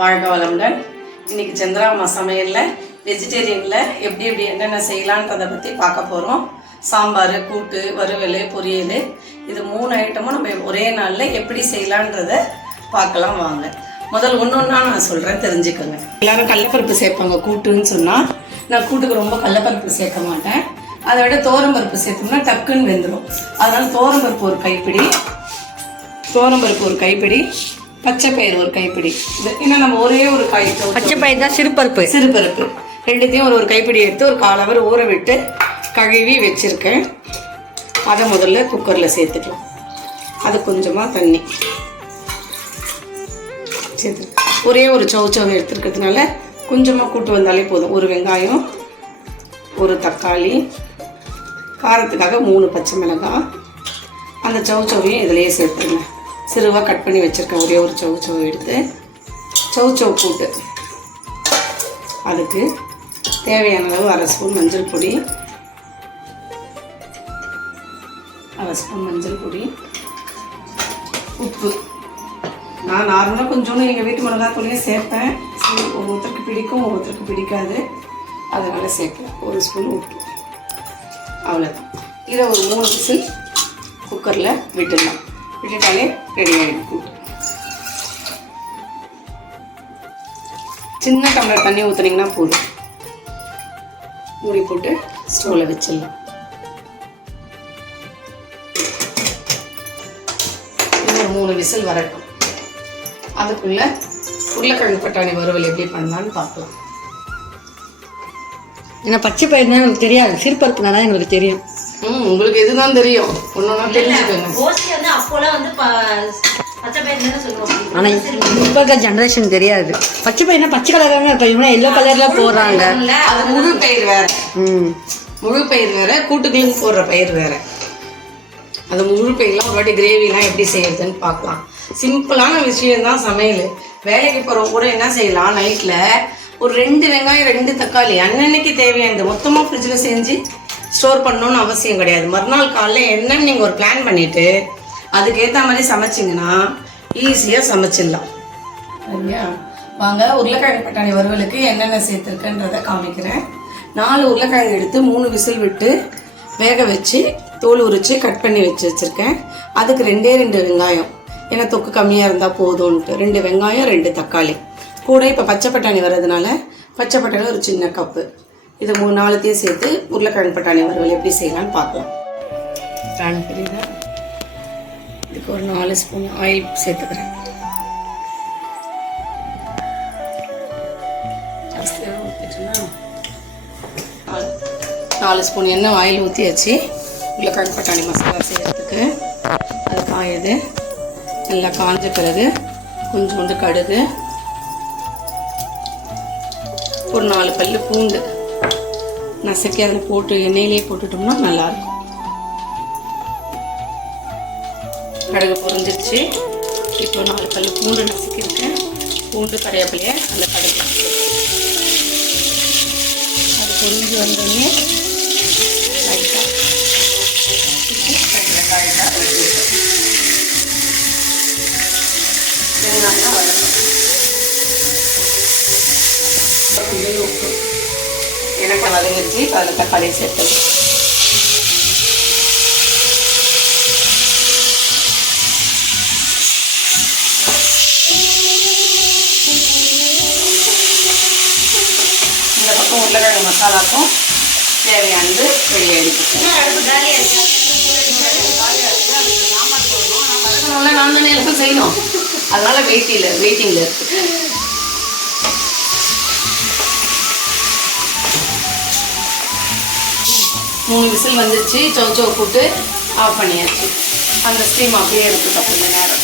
வாழ்க வளமுடன். இன்னைக்கு சந்திராமா சமையலில் வெஜிடேரியனில் எப்படி எப்படி என்னென்ன செய்யலான்றதை பற்றி பார்க்க போகிறோம் சாம்பார் கூட்டு வறுவல் பொரியல் இது மூணு ஐட்டமும் நம்ம ஒரே நாளில் எப்படி செய்யலான்றத பார்க்கலாம் வாங்க. முதல் ஒன்று ஒன்றா நான் சொல்கிறேன் தெரிஞ்சுக்கோங்க. எல்லாரும் கடலப்பருப்பு சேர்ப்பாங்க கூட்டுன்னு சொன்னால் நான் கூட்டுக்கு ரொம்ப கடலப்பருப்பு சேர்க்க மாட்டேன். அதை விட தோரம்பருப்பு சேர்த்தோம்னா டக்குன்னு வெந்துடும் அதனால் தோரம்பருப்பு ஒரு கைப்பிடி தோரம்பருப்பு ஒரு கைப்பிடி பச்சை பயிறு ஒரு கைப்பிடி. இன்னும் நம்ம ஒரே ஒரு காய் பச்சை பயிர் தான் சிறுபருப்பு. சிறுபருப்பு. ரெண்டுத்தையும் ஒரு ஒரு கைப்பிடி எடுத்து ஒரு கால் அவர் ஊற விட்டு கழுவி வச்சிருக்கேன். அதை முதல்ல குக்கரில் சேர்த்துக்கலாம். அது கொஞ்சமாக தண்ணி. சேர்த்து ஒரே ஒரு சவுச்சவு எடுத்துருக்கிறதுனால கொஞ்சமாக கூட்டு வந்தாலே போதும். ஒரு வெங்காயம் ஒரு தக்காளி காரத்துக்காக மூணு பச்சை மிளகாய். அந்த சவுச்சவையும் இதிலேயே சேர்த்துருங்க. சிறுவாக கட் பண்ணி வச்சுருக்கேன் ஒரே ஒரு சவுச்சவை எடுத்து சவுச்சவு கூட்டு அதுக்கு தேவையான அளவு அரை ஸ்பூன் மஞ்சள் பொடி அரை ஸ்பூன் மஞ்சள் பொடி உப்பு. நான் நார்மலாக கொஞ்சோண்டு எங்கள் வீட்டு மிளகாத்தூளையும் சேர்ப்பேன். ஒவ்வொருத்தருக்கு பிடிக்கும் ஒவ்வொருத்தருக்கு பிடிக்காது. அதனால் சேர்ப்பேன். ஒரு ஸ்பூன் உப்பு. அவ்வளோதான் இதை ஒரு மூணு விசில் குக்கரில் விட்டுடலாம். விட்டுட்டாலே ரெடி ஆகிடும் சின்ன டம்ளர் தண்ணி ஊற்றுனீங்கன்னா போதும். மூடி போட்டு ஸ்டோவில் வச்சிடலாம். ஒரு மூணு விசில் வரட்டும். அதுக்குள்ள உருளைக்கிழங்கு பட்டாணி வறுவல் எப்படி பண்ணலான்னு பார்க்கலாம். ஏன்னா பச்சை பயிர் தான் எனக்கு தெரியாது. சிறுபருப்புனா தான் எங்களுக்கு தெரியும். ம் உங்களுக்கு எதுதான் தெரியும்? ஒன்று ஒன்றா தெரிஞ்சுக்கோங்க. மோஸ்ட்லி வந்து அப்போலாம் வந்து பச்சை பயிர் ஆனால் இப்போ இருக்க ஜென்ரேஷன் தெரியாது. பச்சை பயிர்னா பச்சை கலர் தான் இருக்கும். இவங்க எல்லோ கலரில் போடுறாங்க. அது முழு பயிர். வேற. ம். முழு பயிர் வேற கூட்டுகளுக்கு போடுற பயிர் வேற. அந்த முழு பயிரெலாம் ஒரு கிரேவிலாம் எப்படி செய்யறதுன்னு பார்க்கலாம். சிம்பிளான விஷயம் தான் சமையல். வேலைக்கு போகிறவங்க கூட என்ன செய்யலாம்? நைட்டில் ஒரு ரெண்டு வெங்காயம் ரெண்டு தக்காளி அன்னன்னைக்கு தேவையானது. மொத்தமாக ஃப்ரிட்ஜில் செஞ்சு ஸ்டோர் பண்ணணும்னு அவசியம் கிடையாது. மறுநாள் காலைல என்னன்னு நீங்கள் ஒரு பிளான் பண்ணிவிட்டு அதுக்கேற்ற மாதிரி சமைச்சிங்கன்னா ஈஸியாக சமைச்சிடலாம். சரியா? வாங்க உருளைக்கிழங்கு பட்டாணி வறுவலுக்கு என்னென்ன சேர்த்துருக்குன்றதை காமிக்கிறேன். நாலு உருளைக்கிழங்கு எடுத்து மூணு விசில் விட்டு வேக வச்சு தோல் உரித்து கட் பண்ணி வச்சு வச்சுருக்கேன். அதுக்கு ரெண்டே ரெண்டு வெங்காயம். ஏன்னா தொக்கு கம்மியாக இருந்தால் போதும்ன்ட்டு. ரெண்டு வெங்காயம் ரெண்டு தக்காளி. கூட இப்போ பச்சை பட்டாணி வர்றதுனால பச்சை பட்டாணி ஒரு சின்ன கப்பு இது மூணு நாலுத்தையும் சேர்த்து உருளைக்கிழங்கு பட்டாணி வறுவல் எப்படி செய்யலாம்னு பார்க்கலாம். பேன் தெரியுதா இதுக்கு ஒரு நாலு ஸ்பூன் ஆயில் சேர்த்துக்கிறேன். நாலு- ஸ்பூன் எண்ணெய் ஆயில் ஊற்றியாச்சு உருளைக்கிழங்கு பட்டாணி மசாலா செய்கிறதுக்கு அது காயுது. நல்லா காஞ்ச பிறகு கொஞ்சோண்டு கடுகு. ஒரு நாலு பல்லு பூண்டு. நசுக்கி அதில் போட்டு எண்ணெயிலே போட்டுட்டோம்னா நல்லாயிருக்கும். கடுகு பொரிஞ்சிருச்சு. இப்போ நாலு பல் பூண்டு நசுக்கியிருக்கேன். பூண்டு கறிவேப்பிலையை அந்த கடுகு. அது பொரிஞ்சு வந்தோடனே வெங்காயம் வெங்காயம் எனக்கு வதங்கிச்சு அதில் தக்காளி சேர்த்தது இந்த பக்கம் உருளைக்கிழங்கு மசாலாக்கும் தேவையானது இருக்கு? அதனால நான் தானே எல்லாம் செய்யணும். அதனால வெயிட்டில் வெயிட்டிங்கில் இருக்கு. மூணு விசில் வந்துருச்சு சொஞ்சோ போட்டு ஆஃப் பண்ணியாச்சு. அந்த ஸ்டீம் அப்படியே இருக்கட்டும் கொஞ்சம் நேரம்.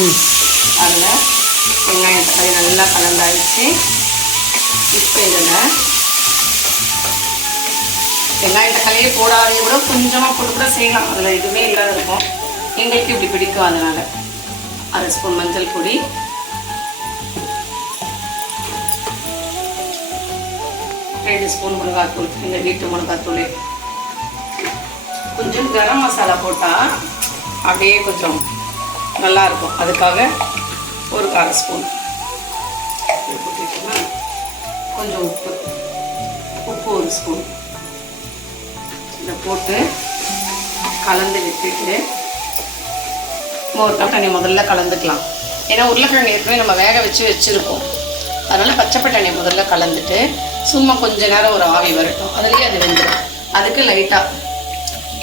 ம் அதில் வெங்காயம் தக்காளி நல்லா கலந்தாயிடுச்சு. இப்போ இதில் வெங்காயம் தக்காளியே போடாதே கூட கொஞ்சமாக போட்டு கூட செய்யலாம். அதில் எதுவுமே இல்லாத இருக்கும். எங்களுக்கு இப்படி பிடிக்கும் அதனால். அரை ஸ்பூன் மஞ்சள் பொடி ரெண்டு ஸ்பூன் மிளகாத்தூள் எங்கள் வீட்டு மிளகாத்தூள். கொஞ்சம் கரம் மசாலா போட்டால் அப்படியே கொஞ்சம் நல்லா இருக்கும் அதுக்காக ஒரு கார ஸ்பூன். கொஞ்சம் உப்பு. உப்பு ஒரு ஸ்பூன். இதை போட்டு கலந்து விட்டுட்டு மோர் கப் தண்ணி முதல்ல கலந்துக்கலாம். ஏன்னா உருளைக்கிழங்கு ஏற்கனவே நம்ம வேக வச்சு வச்சுருக்கோம். அதனால் பச்சை பட்டாணி முதல்ல கலந்துட்டு சும்மா கொஞ்ச நேரம் ஒரு ஆவி வரட்டும். அதுலேயே அது வெந்துடும் அதுக்கு லைட்டாக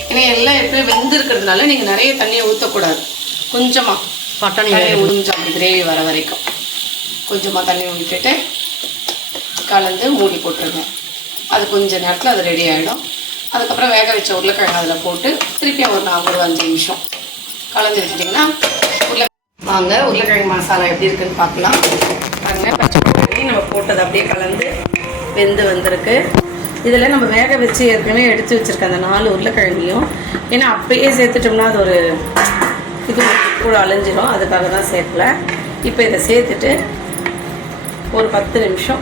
ஏன்னா எல்லாம் எப்பவுமே வெந்திருக்கிறதுனால நீங்கள் நிறைய தண்ணியை ஊற்றக்கூடாது கொஞ்சமாக பட்டாணி உறிஞ்சு அப்படி கிரேவி வர வரைக்கும். கொஞ்சமாக தண்ணி விட்டுட்டு கலந்து மூடி போட்டுருங்க. அது கொஞ்ச நேரத்தில் அது ரெடி ஆகிடும் அதுக்கப்புறம் வேக வச்ச உருளைக்கிழங்கு அதில் போட்டு திருப்பியும் ஒரு நாலு அஞ்சு நிமிஷம் கலந்து விட்டுட்டிங்கன்னா உருளை வாங்க உருளைக்கிழங்கு மசாலா எப்படி இருக்குன்னு பார்க்கலாம். பாருங்க. பச்சை நம்ம போட்டது அப்படியே கலந்து வெந்து வந்திருக்கு. இதில் நம்ம வேக வச்சு ஏற்கனவே எடுத்து வச்சுருக்க அந்த நாலு உருளைக்கிழங்கையும் ஏன்னா அப்பயே சேர்த்துட்டோம்னா அது ஒரு இது கூட அழிஞ்சிரும் அதுக்காக தான் சேர்க்கல. இப்போ இதை சேர்த்துட்டு ஒரு பத்து நிமிஷம்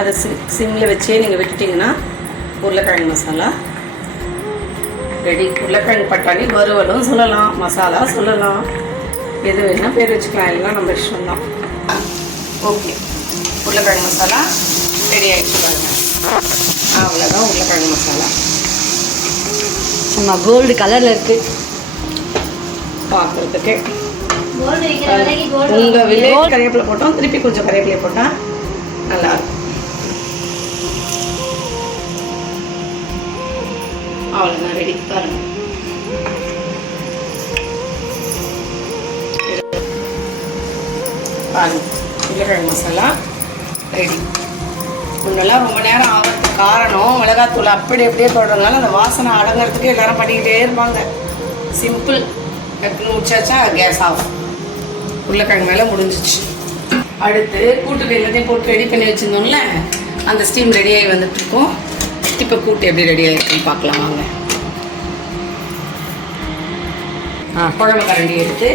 அதை சிம் சிம்மில் வச்சே நீங்கள் விட்டுட்டிங்கன்னா உருளைக்கிழங்கு மசாலா ரெடி. உருளைக்கிழங்கு பட்டாணி வறுவலும் சொல்லலாம் மசாலா சொல்லலாம். எது வேணால் பேர் வச்சுக்கலாம் எல்லாம் நம்ம இஷ்டம்தான். ஓகே. உருளைக்கிழங்கு மசாலா ரெடி ஆகிடுச்சு பாருங்க. அவ்வளோதான் உருளைக்கிழங்கு மசாலா. சும்மா கோல்டு கலரில் இருக்கு. பார்க்குறதுக்கு உங்கள் வில்லேஜ் கறிவேப்பிலை போட்டோம். திருப்பி கொஞ்சம் கறிவேப்பிலை போட்டால் நல்லா இருக்கும். அவ்வளோதான் ரெடி பாருங்க. பாருங்க. உருளைக்கிழங்கு மசாலா ரெடி. முன்னெல்லாம் ரொம்ப நேரம் ஆகிறதுக்கு காரணம் மிளகாத்தூள் அப்படி அப்படியே போடுறதுனால அந்த வாசனை அடங்குறதுக்கு எல்லாரும் பண்ணிக்கிட்டே இருப்பாங்க. சிம்பிள் டக்குன்னு முடிச்சாச்சா கேஸ் ஆகும் உருளைக்கிழங்கு மேலே முடிஞ்சிச்சு. அடுத்து கூட்டுக்கு எல்லாத்தையும் போட்டு ரெடி பண்ணி வச்சுருந்தோம்ல அந்த ஸ்டீம் ரெடி ஆகி இப்போ கூட்டு எப்படி ரெடி ஆகிருக்குன்னு பார்க்கலாம் வாங்க. ஆ குழம்பு கரண்டி எடுத்து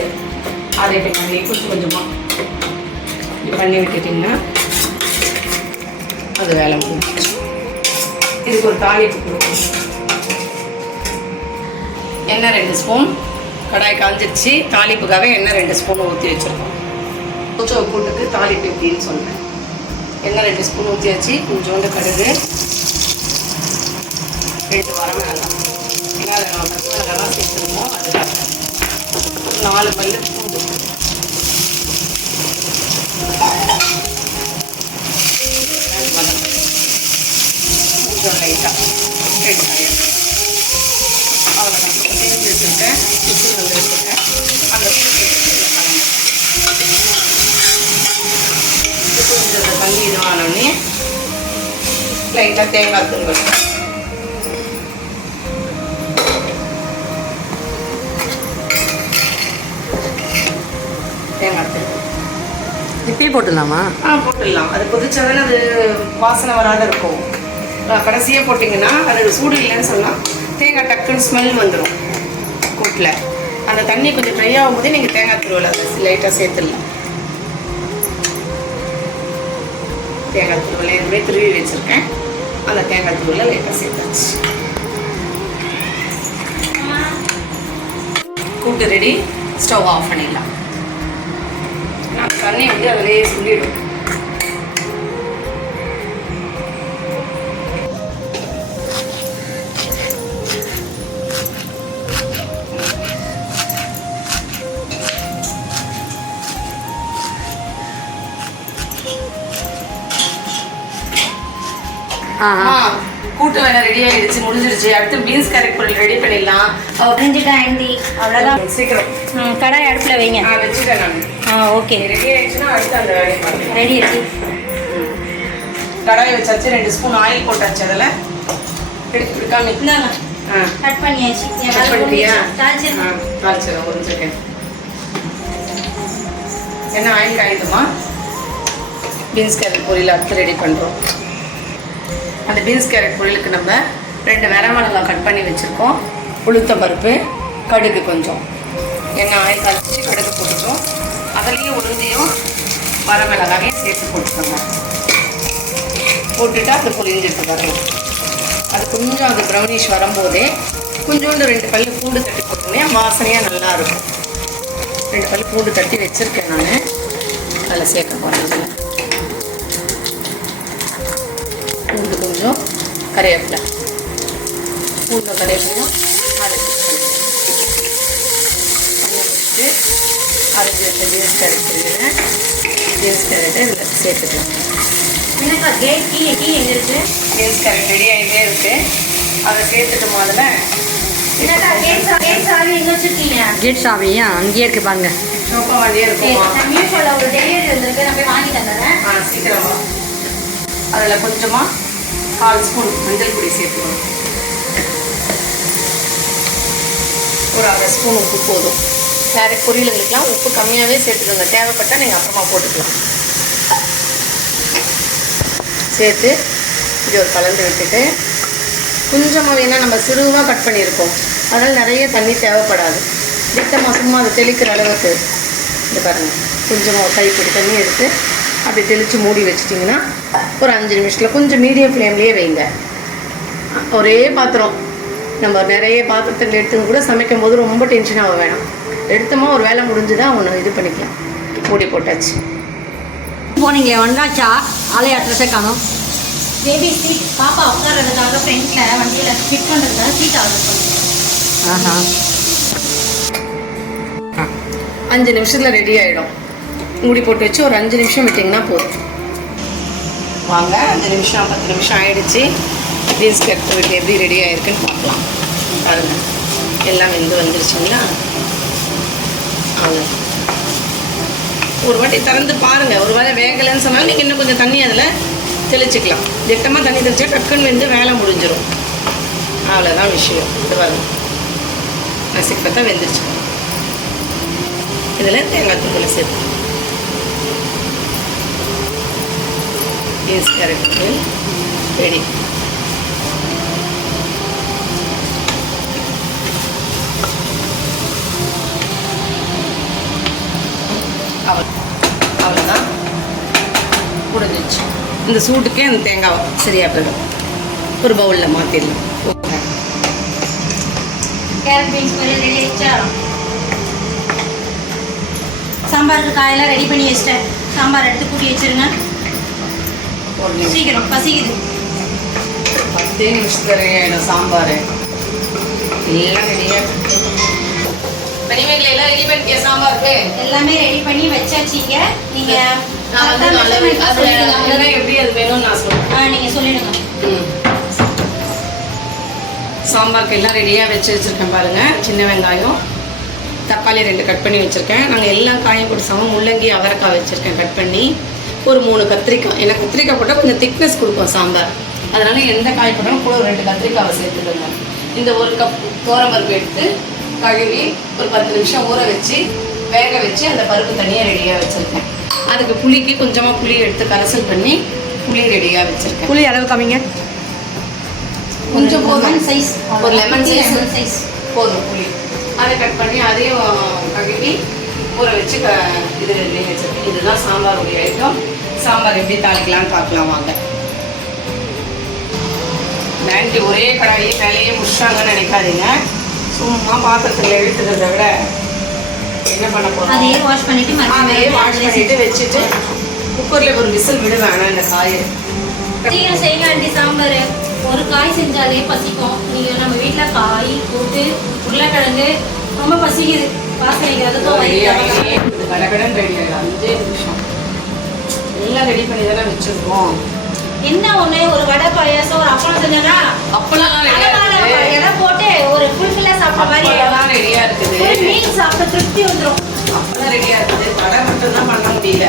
அதை இப்போ பண்ணி கொஞ்சம் கொஞ்சமாக இப்படி பண்ணி விட்டுட்டிங்கன்னா அது வேலை முடிஞ்சிச்சு இதுக்கு ஒரு தாளிப்பு கொடுக்கணும். எண்ணெய் ரெண்டு ஸ்பூன். கடாய் காஞ்சிருச்சு. தாளிப்புக்காக எண்ணெய் ரெண்டு ஸ்பூன் ஊற்றி வச்சுருக்கோம். கொஞ்சம் கூட்டுக்கு தாளிப்பு எப்படின்னு சொல்கிறேன் எண்ணெய் ரெண்டு ஸ்பூன் ஊற்றியாச்சு கொஞ்சோண்டு கடுகு. ரெண்டு வரமிளகாய் ஏன்னா அதை நம்ம பச்சை மிளகாலாம் சேர்த்துருக்கோம் அது நாலு பல்லு லைட்டாக ரெண்டு காயம் அவ்வளோதான் தேர்ந்து வச்சுருக்கேன். விசில் வந்து வச்சுருக்கேன். அந்த கொஞ்சம் தண்ணி இதுவானோடனே லைட்டாக தேங்காய் தூள் தேங்காய் தூள் இப்பயே போட்டுடலாமா? ஆ போட்டுடலாம். அது கொதிச்சாதானே அது வாசனை வராத இருக்கும். கடைசியாக போட்டிங்கன்னா அது சூடு இல்லைன்னு சொன்னால் தேங்காய் டக்குன்னு ஸ்மெல் வந்துடும் கூட்டில். அந்த தண்ணி கொஞ்சம் ட்ரை ஆகும்போதே நீங்கள் தேங்காய் துருவல் லைட்டாக சேர்த்துடலாம். தேங்காய் துருவல் ஏற்கனவே திருவி வச்சுருக்கேன். அந்த தேங்காய் துருவலை லைட்டாக சேர்த்தாச்சு. கூட்டு ரெடி ஸ்டவ் ஆஃப் பண்ணிடலாம். நான் தண்ணி வந்து அதிலே சொல்லிடும் கூட்டு வேலை ரெடி ஆயிடுச்சு முடிஞ்சிடுச்சு. அடுத்து பீன்ஸ் கரெக்ட் பொருள் ரெடி பண்ணிடலாம். புரிஞ்சுட்டா ஆண்டி. அவ்வளோதான் சீக்கிரம். ம், கடாய் அடுப்பில் வைங்க. நான் வச்சுட்டேன் நான். ஆ ஓகே. ரெடி ஆயிடுச்சுன்னா அடுத்து அந்த வேலையை ரெடி இருக்கு கடாய் வச்சாச்சு ரெண்டு ஸ்பூன் ஆயில் போட்டாச்சு அதில். எடுத்து இருக்காம இந்தாங்க. ஆ. கட் பண்ணியாச்சு. கட் பண்ணிட்டியா? தாளிச்சு ஆ தாளிச்சிடும் ஒரு செகண்ட் என்ன ஆயில் காயுதுமா பீன்ஸ் கேரட் பொரியல் அடுத்து ரெடி பண்ணுறோம் அந்த பீன்ஸ் கேரட் பொரியலுக்கு நம்ம ரெண்டு வரமிளகாய் கட் பண்ணி வச்சுருக்கோம். உளுத்த பருப்பு கடுகு கொஞ்சம். எண்ணெய் ஆயில் கழிச்சு கடுகு போட்டுட்டோம். அதுலேயும் உளுந்தையும் வரமிளகாயும் சேர்த்து போட்டுக்கோங்க. போட்டுட்டு அது பொரிஞ்சிட்டு வரணும் அது கொஞ்சம் அது ப்ரௌனிஷ் வரும்போதே கொஞ்சோண்டு ரெண்டு பல்லு பூண்டு தட்டி போட்டோன்னே வாசனையாக நல்லா இருக்கும். ரெண்டு பல் பூண்டு தட்டி வச்சுருக்கேன் நான். அதில் சேர்க்க போகிறேன் பூண்டு கொஞ்சம் கறிவேப்பிலை பூண்டு கறிவேப்பிலையும் அரைச்சி பண்ணிட்டு அரைச்சி வச்ச பீன்ஸ் கேரட் இருக்கிறேன் பீன்ஸ் கேரட்டை இதில் சேர்த்துக்கலாம் பீன்ஸ் கேரட் ரெடி ஆகிட்டே இருக்குது அதை சேர்த்துட்டு முதல்ல கேட் சாவியா? அங்கேயே இருக்கு பாருங்க. சோப்பா இருக்குமா. சீக்கிரமா. அதில் கொஞ்சமாக கால் ஸ்பூன் மஞ்சள் பொடி சேர்த்துக்கணும். ஒரு அரை ஸ்பூன் உப்பு போதும். கேரட் பொரியலுங்களுக்குலாம் உப்பு கம்மியாகவே சேர்த்துக்கோங்க. தேவைப்பட்டால் நீங்கள் அப்புறமா போட்டுக்கலாம். சேர்த்து இது ஒரு கலந்து விட்டுட்டு கொஞ்சமாக வேணால் நம்ம சிறுவாக கட் பண்ணியிருக்கோம். அதனால் நிறைய தண்ணி தேவைப்படாது. திட்டமாக சும்மா அதை தெளிக்கிற அளவுக்கு. இது பாருங்கள் கொஞ்சமாக கைப்பிடி தண்ணி எடுத்து அப்படி தெளித்து மூடி வச்சிட்டிங்கன்னா ஒரு அஞ்சு நிமிஷத்தில் கொஞ்சம் மீடியம் ஃப்ளேம்லேயே வைங்க. ஒரே பாத்திரம். நம்ம நிறைய பாத்திரத்தில் எடுத்து கூட சமைக்கும் போது ரொம்ப டென்ஷன் ஆக வேணாம். எடுத்தோமா ஒரு வேலை முடிஞ்சுதான் ஒன்று இது பண்ணிக்கலாம். மூடி போட்டாச்சு. போனீங்களே வந்தாச்சா? ஆலய அட்ரஸே காணும். பேபி சீட் பாப்பா உட்கார்றதுக்காக ஃப்ரண்ட்ல வண்டியில ஃபிட் பண்றதுக்காக சீட் ஆர்டர் பண்ணுங்க ஆஹா. அஞ்சு நிமிஷத்தில் ரெடி ஆகிடும் மூடி போட்டு வச்சு ஒரு அஞ்சு நிமிஷம் விட்டிங்கன்னா போதும். வாங்க அஞ்சு நிமிஷம் பத்து நிமிஷம் ஆயிடுச்சு. பீன்ஸ் கட்டுறதுக்கு எப்படி ரெடி ஆகிருக்குன்னு பார்க்கலாம். பாருங்க. எல்லாம் வெந்து வந்துருச்சுங்களா? அவ்வளோ ஒரு வாட்டி திறந்து பாருங்கள் ஒரு வேலை வேகலைன்னு சொன்னாலும் நீங்கள் இன்னும் கொஞ்சம் தண்ணி அதில் தெளிச்சிக்கலாம். திட்டமாக தண்ணி தெளிச்சா டக்குன்னு வெந்து வேலை முடிஞ்சிடும் அவ்வளோதான் விஷயம். இது பாருங்க. நசிக்கு பார்த்தா வெந்துருச்சு. இதில் தேங்காய் தூக்கில் சேர்த்து பீன்ஸ் கேரட் ரெடி அவ்வளோ அவ்வளோதான் முடிஞ்சிச்சு இந்த சூட்டுக்கே அந்த தேங்காய் சரியாக போயிடும். ஒரு பவுலில் மாற்றிடலாம் கேரட் பீன்ஸ் ரெடி சாம்பாருக்கு காயெல்லாம் ரெடி பண்ணி வச்சிட்டேன். சாம்பார் எடுத்து கூட்டி வச்சிருங்க. சீக்கிரம் பசிக்குது. பத்தே நிமிஷத்துல ரெடி ஆகிடும் சாம்பார். எல்லாம் ரெடியாக பனிமேகலை எல்லாம் ரெடி பண்ணிட்டியா சாம்பாருக்கு? எல்லாமே ரெடி பண்ணி வச்சாச்சீங்க நீங்க நான் வந்து நல்ல எப்படி அது வேணும்னு நான் சொல்கிறேன் ஆ, நீங்க சொல்லிடுங்க. சாம்பாருக்கு எல்லாம் ரெடியாக வச்சு வச்சுருக்கேன் பாருங்கள் சின்ன வெங்காயம் தக்காளி ரெண்டு கட் பண்ணி வச்சுருக்கேன். நாங்கள் எல்லா காயும் கொடுத்தாமல் முள்ளங்கி அவரைக்காய் வச்சுருக்கேன் கட் பண்ணி. ஒரு மூணு கத்திரிக்காய். எனக்கு கத்திரிக்காய் போட்டால் கொஞ்சம் திக்னஸ் கொடுக்கும் சாம்பார். அதனால் எந்த காய் போட்டாலும் கூட ஒரு ரெண்டு கத்திரிக்காவை சேர்த்துக்கோங்க. இந்த ஒரு கப் பருப்பு எடுத்து கழுவி ஒரு பத்து நிமிஷம் ஊற வச்சு வேக வச்சு அந்த பருப்பு தனியாக ரெடியாக வச்சுருக்கேன். அதுக்கு புளிக்கு கொஞ்சமாக புளி எடுத்து கரைசல் பண்ணி புளி ரெடியாக வச்சுருக்கேன். புளி அளவு காமிங்க கொஞ்சம் போதும். சைஸ் ஒரு லெமன் சைஸ் சைஸ் போதும் புளி. அதை கட் பண்ணி அதையும் கழுவி ஊற வச்சு க இது ரெடி வச்சிருக்கேன். இதுதான் சாம்பார் உடைய ஐட்டம். சாம்பார் எப்படி தாளிக்கலாம்னு பார்க்கலாம் வாங்க. பேண்டி ஒரே கடாயே வேலையே முடிச்சாங்கன்னு நினைக்காதீங்க. சும்மா பாத்திரத்தில் இழுத்துக்கிறத விட என்ன பண்ண போகிறோம் அதையே வாஷ் பண்ணிட்டு அதையே வாஷ் பண்ணிட்டு வச்சுட்டு குக்கரில் ஒரு விசில் விட வேணாம் இந்த காயை. சீக்கிரம் செய்ய வேண்டிய சாம்பார். ஒரு காய் செஞ்சாலே பசிக்கும். நீங்க நம்ம வீட்ல காய் கூட்டு உருளைக்கிழங்கு ரொம்ப பசிக்குது. வாசனைக்கு கடகடன் ரெடி ஆகிடும் அஞ்சே நிமிஷம் எல்லாம் ரெடி பண்ணி தானே வச்சுருக்கோம் என்ன ஒண்ணு ஒரு வடை பாயாசம் ஒரு அப்பளம் செஞ்சனா எடை போட்டு ஒரு ஃபுல்ஃபில்லா சாப்பிட்ட மாதிரி இருக்குது மீன் சாப்பிட்ட திருப்தி வந்துரும் இருக்குது வடை மட்டும் தான் பண்ண முடியல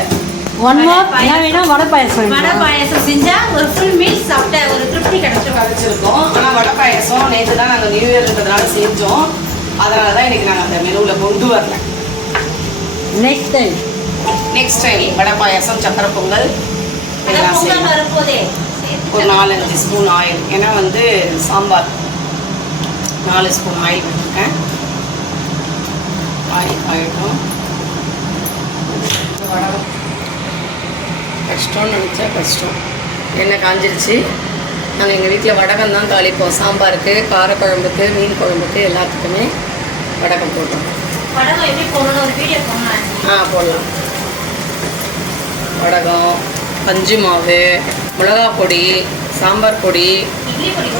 ஒன் மோர் என்ன வேணும்? வடை பாயசம் வடை பாயாசம் செஞ்சா ஒரு ஃபுல் மீல் சாப்பிட்ட ஒரு திருப்தி கிடைச்சிரும் ஆனா ஆனால் வடை பாயசம் நேற்று தான் நாங்கள் நியூ இயர்ன்றதுனால செஞ்சோம். அதனால தான் இன்னைக்கு நாங்கள் அந்த மெனுவில் கொண்டு வரல. Next time next time vada payasam sakkarai pongal செய்யலாம். வரும்போதே ஒரு நாலஞ்சு ஸ்பூன் ஆயில் ஏன்னா வந்து சாம்பார். நாலு ஸ்பூன் ஆயில் விட்டுருக்கேன் ஆயில் ஆயிடும். கஷ்டம்னு நினச்சா கஷ்டம். எண்ணெய் காஞ்சிருச்சு. நாங்கள் எங்கள் வீட்டில் வடகம் தான் தாளிப்போம். சாம்பாருக்கு காரக்குழம்புக்கு மீன் குழம்புக்கு எல்லாத்துக்குமே வடகம் போட்டோம் வடகம் எப்படி போடணும்னு ஒரு வீடியோ போடணும் ஆண்டி ஆ போடலாம். வடகம் பஞ்சு மாவு மிளகா பொடி சாம்பார் பொடி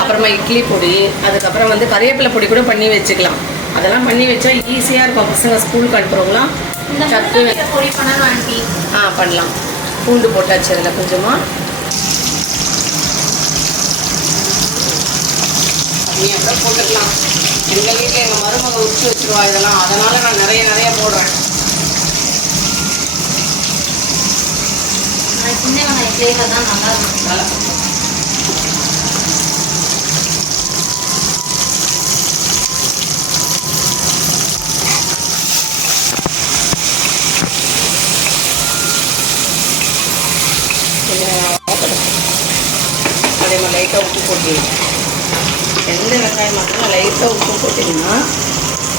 அப்புறமா இட்லி பொடி அதுக்கப்புறம் வந்து கறிவேப்பிலை பொடி கூட பண்ணி வச்சுக்கலாம். அதெல்லாம் பண்ணி வச்சா ஈஸியாக இருக்கும். பசங்க ஸ்கூலுக்கு அனுப்புகிறவங்களாம் ஆண்டி. ஆ பண்ணலாம். பூண்டு போட்டாச்சு அதில் கொஞ்சமாக நீ கூட போட்டுக்கலாம். எங்கள் வீட்டில் எங்கள் மருமக உரிச்சு வச்சுருவா இதெல்லாம். அதனால் நான் நிறைய நிறைய போடுறேன். சின்ன வெங்காயம் ஃப்ளேவர் தான் நல்லா இருக்கும். நல்லா. அதே மாதிரி லைட்டாக உப்பு போட்டு எந்த வெங்காயம் மட்டும் லைட்டாக உப்பு போட்டிங்கன்னா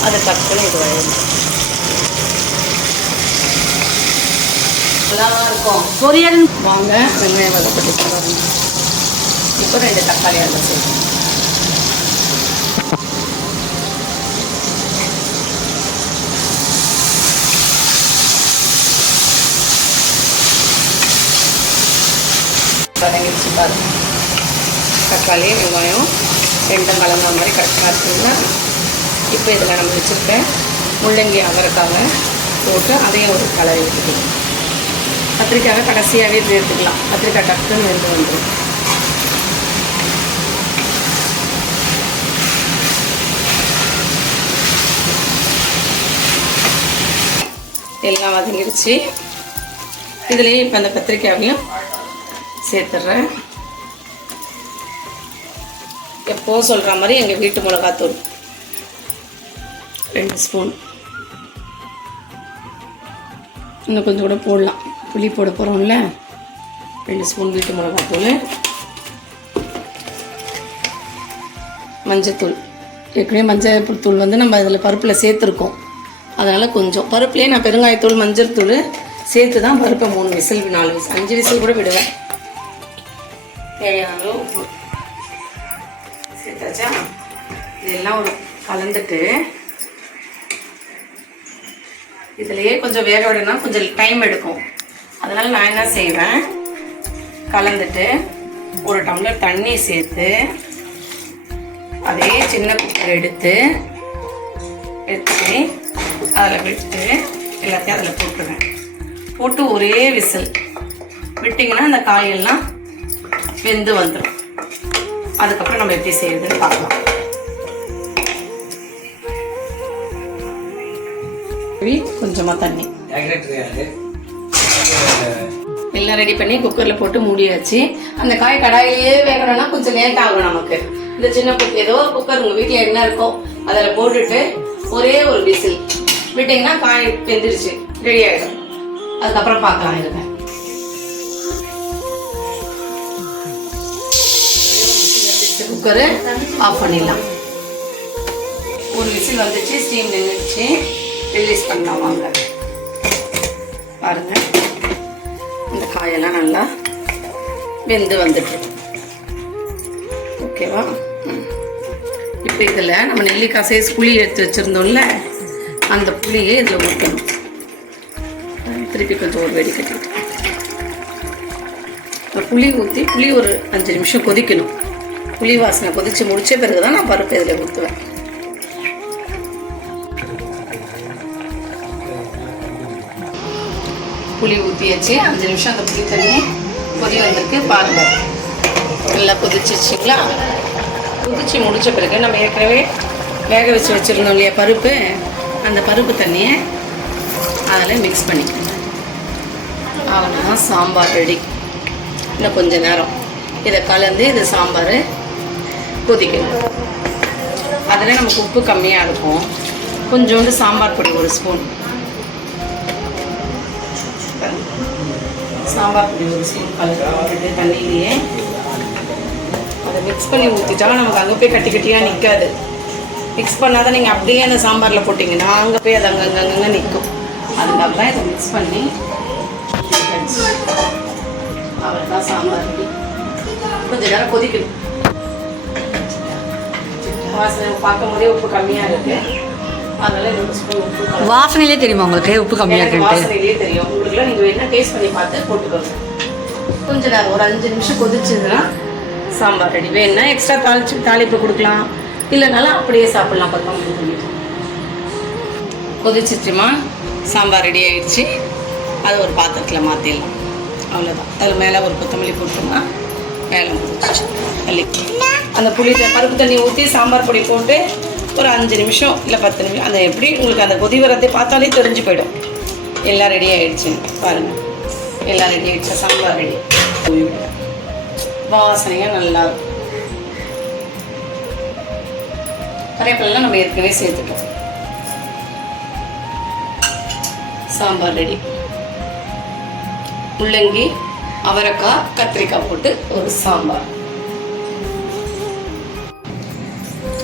அது டக்குன்னு இது ஆயிடும். நல்லா இருக்கும். பொரியல். வாங்க வெங்காயம் வதப்பட்டு இப்போ ரெண்டு தக்காளி அதில் வதங்கிடுச்சு பாருங்க. தக்காளி வெங்காயம் ரெண்டும் கலந்த மாதிரி கரெக்டாக இருக்குதுன்னா இப்போ இதில் நம்ம வச்சுருக்க முள்ளங்கி அவரைக்காவை போட்டு அதையும் ஒரு கலர் எடுத்துக்கலாம். கத்திரிக்காயை கடைசியாகவே சேர்த்துக்கலாம் கத்திரிக்காய் டக்குன்னு வெந்து வந்துடும். எல்லாம் வதங்கிடுச்சு இதுலேயும் இப்போ அந்த கத்திரிக்காயையும் சேர்த்துட்றேன். எப்போவும் சொல்கிற மாதிரி எங்கள் வீட்டு மிளகாத்தூள். ரெண்டு ஸ்பூன். இன்னும் கொஞ்சம் கூட போடலாம். புளி போட போகிறோம்ல ரெண்டு ஸ்பூன் வீட்டு மிளகாத்தூள். மஞ்சத்தூள். ஏற்கனவே மஞ்சள் தூள் வந்து நம்ம அதில் பருப்பில் சேர்த்துருக்கோம். அதனால் கொஞ்சம். பருப்புலேயே நான் பெருங்காயத்தூள் மஞ்சள் தூள் சேர்த்து தான் பருப்பை மூணு விசில் நாலு விசில் அஞ்சு விசில் கூட விடுவேன். தேவையான அளவு உப்பு. சேர்த்தாச்சா இதெல்லாம் ஒரு கலந்துட்டு இதுலேயே கொஞ்சம் வேக விடணும் கொஞ்சம் டைம் எடுக்கும். அதனால் நான் என்ன செய்வேன்? கலந்துட்டு ஒரு டம்ளர் தண்ணி சேர்த்து அதே சின்ன குக்கர் எடுத்து எடுத்து அதில் விட்டு எல்லாத்தையும் அதில் போட்டுருவேன். போட்டு ஒரே விசில். விட்டிங்கன்னா அந்த காயெல்லாம் வெந்து வந்துடும் அதுக்கப்புறம் நம்ம எப்படி செய்யறதுன்னு பார்க்கலாம். கொஞ்சமாக தண்ணி. எல்லாம் ரெடி பண்ணி குக்கரில் போட்டு மூடியாச்சு. அந்த காய் கடாயிலேயே வேகணும்னா கொஞ்சம் லேட் ஆகும் நமக்கு. இந்த சின்ன குக்கர் ஏதோ ஒரு குக்கர் உங்கள் வீட்டில் என்ன இருக்கோ அதில் போட்டுட்டு ஒரே ஒரு விசில். விட்டிங்கன்னா காய் வெந்துருச்சு ரெடி ஆகிடும் அதுக்கப்புறம் பார்க்கலாம் இருங்க குக்கரு ஆஃப் பண்ணிடலாம். ஒரு விசில் வந்துச்சு ஸ்டீம் நின்றுச்சு ரிலீஸ் பண்ணலாம் வாங்க. பாருங்கள் இந்த காயெல்லாம் நல்லா வெந்து வந்துட்டு ஓகேவா? இப்போ இதில் நம்ம நெல்லிக்காய் சைஸ் புளி எடுத்து வச்சுருந்தோம்ல அந்த புளியை இதில் ஊற்றணும் திருப்பி கொஞ்சம் ஒரு வெடி கட்டிட்டு. புளி ஊற்றி புளி ஒரு அஞ்சு நிமிஷம் கொதிக்கணும். புளி வாசனை கொதித்து முடித்த பிறகு தான் நான் பருப்பு இதில் ஊற்றுவேன் புளி ஊற்றியாச்சு அஞ்சு நிமிஷம் அந்த புளி தண்ணி கொதி வந்திருக்கு. பாருங்க. நல்லா கொதிச்சிருச்சுங்களா? கொதிச்சு முடித்த பிறகு நம்ம ஏற்கனவே வேக வச்சு வச்சுருந்தோம் இல்லையா பருப்பு? அந்த பருப்பு தண்ணியை அதில் மிக்ஸ் பண்ணிக்கணும் அவ்வளோதான் சாம்பார் ரெடி இன்னும் கொஞ்சம் நேரம். இதை கலந்து இது சாம்பார் கொதிக்கணும் அதில் நமக்கு உப்பு கம்மியாக இருக்கும். கொஞ்சோண்டு சாம்பார் பொடி ஒரு ஸ்பூன். சாம்பார் பொடி ஒரு ஸ்பூன். கலந்து போட்டுட்டு தண்ணியிலேயே அதை மிக்ஸ் பண்ணி ஊற்றிட்டா நமக்கு அங்கே போய் கட்டி கட்டியாக நிற்காது மிக்ஸ் பண்ணாதான் நீங்கள் அப்படியே அந்த சாம்பாரில் போட்டிங்கன்னா அங்கே போய் அது அங்கே அங்கங்கே நிற்கும் அதுக்காக தான் இதை மிக்ஸ் பண்ணி அவ்வளோதான் சாம்பார் கொஞ்சம் கொஞ்ச நேரம் கொதிக்கணும். வாசனை பார்க்கும் போதே உப்பு கம்மியாக இருக்குது அதனால ரெண்டு ஸ்பூன் உப்பு கலந்து வாசனையிலே தெரியுமா உங்களுக்கு? உப்பு கம்மியாக எனக்கு இருக்குன்ட்டு. வாசனையிலேயே தெரியும். உங்களுக்குலாம் நீங்கள் வேணா டேஸ்ட் பண்ணி பார்த்து போட்டுக்கோங்க. கொஞ்ச நேரம் ஒரு அஞ்சு நிமிஷம் கொதிச்சதுன்னா சாம்பார் ரெடி வேணும்னா எக்ஸ்ட்ரா தாளிச்சு தாளிப்பு கொடுக்கலாம். இல்லைனாலும் அப்படியே சாப்பிட்லாம் பண்ணிட்டு கொதிச்சிச்சுமா சாம்பார் ரெடி ஆயிடுச்சு. அது ஒரு பாத்திரத்தில் மாற்றிடலாம் அவ்வளோதான் அதில் மேலே ஒரு கொத்தமல்லி போட்டோம்னா மேலே முடிச்சிச்சு தள்ளி அந்த புளி பருப்பு தண்ணி ஊற்றி சாம்பார் பொடி போட்டு ஒரு அஞ்சு நிமிஷம் இல்லை பத்து நிமிஷம் அந்த எப்படி உங்களுக்கு அந்த கொதி வரத்தை பார்த்தாலே தெரிஞ்சு போயிடும். எல்லாம் ரெடி ஆகிடுச்சு பாருங்கள் எல்லாம் ரெடி ஆகிடுச்சா சாம்பார் ரெடி வாசனையாக நல்லா இருக்கும். கறிவேப்பிலாம் நம்ம ஏற்கனவே சேர்த்துட்டோம். சாம்பார் ரெடி முள்ளங்கி அவரைக்காய் கத்திரிக்காய் போட்டு ஒரு சாம்பார்.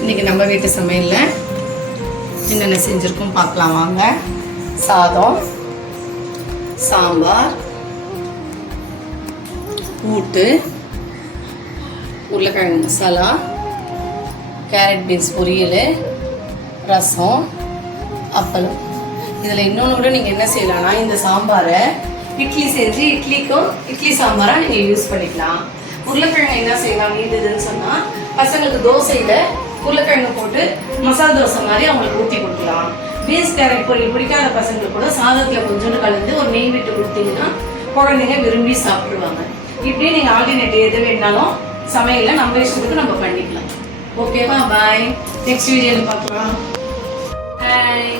இன்னைக்கு நம்ம வீட்டு சமையலில் என்னென்ன செஞ்சுருக்கோம் பார்க்கலாம் வாங்க. சாதம் சாம்பார் கூட்டு உருளைக்கிழங்கு மசாலா கேரட் பீன்ஸ் பொரியல் ரசம் அப்பளம். இதில் இன்னொன்று கூட நீங்கள் என்ன செய்யலாம்னா இந்த சாம்பாரை இட்லி செஞ்சு இட்லிக்கும் இட்லி சாம்பாராக நீங்கள் யூஸ் பண்ணிக்கலாம். உருளைக்கிழங்கு என்ன செய்யலாம் மீதுன்னு சொன்னால் பசங்களுக்கு தோசையில் உருளைக்கிழங்கு போட்டு மசாலா தோசை மாதிரி அவங்களுக்கு ஊற்றி கொடுக்கலாம். பீன்ஸ் கேரட் பொரியல் பிடிக்காத பசங்களுக்கு கூட சாதத்தில் கொஞ்சோண்டு கலந்து ஒரு நெய் விட்டு கொடுத்தீங்கன்னா குழந்தைங்க விரும்பி சாப்பிடுவாங்க. இப்படி நீங்கள் ஆல்டர்னேட் எது வேணாலும் சமையலில் நம்ம இஷ்டத்துக்கு நம்ம பண்ணிக்கலாம். ஓகேவா பாய் நெக்ஸ்ட் வீடியோவில் பார்க்கலாம். ஹாய்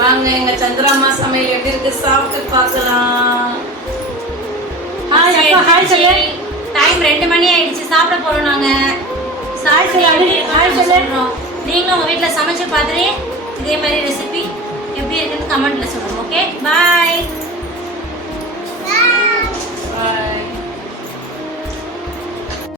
வாங்க எங்க சந்திராமா சமையல் எப்படி இருக்கு? சாப்பிட்டு பார்க்கலாம். ஹாய் அப்பா ஹாய் சொல்லு. டைம் ரெண்டு மணி ஆயிடுச்சு சாப்பிட போறோம் நாங்க. ஹாய் சொல்லு. ஹாய் நீங்களும் உங்க வீட்ல சமைச்சு பார்த்துட்டு இதே மாதிரி ரெசிபி எப்படி இருக்குன்னு கமெண்ட்ல சொல்லுங்க ஓகே பாய்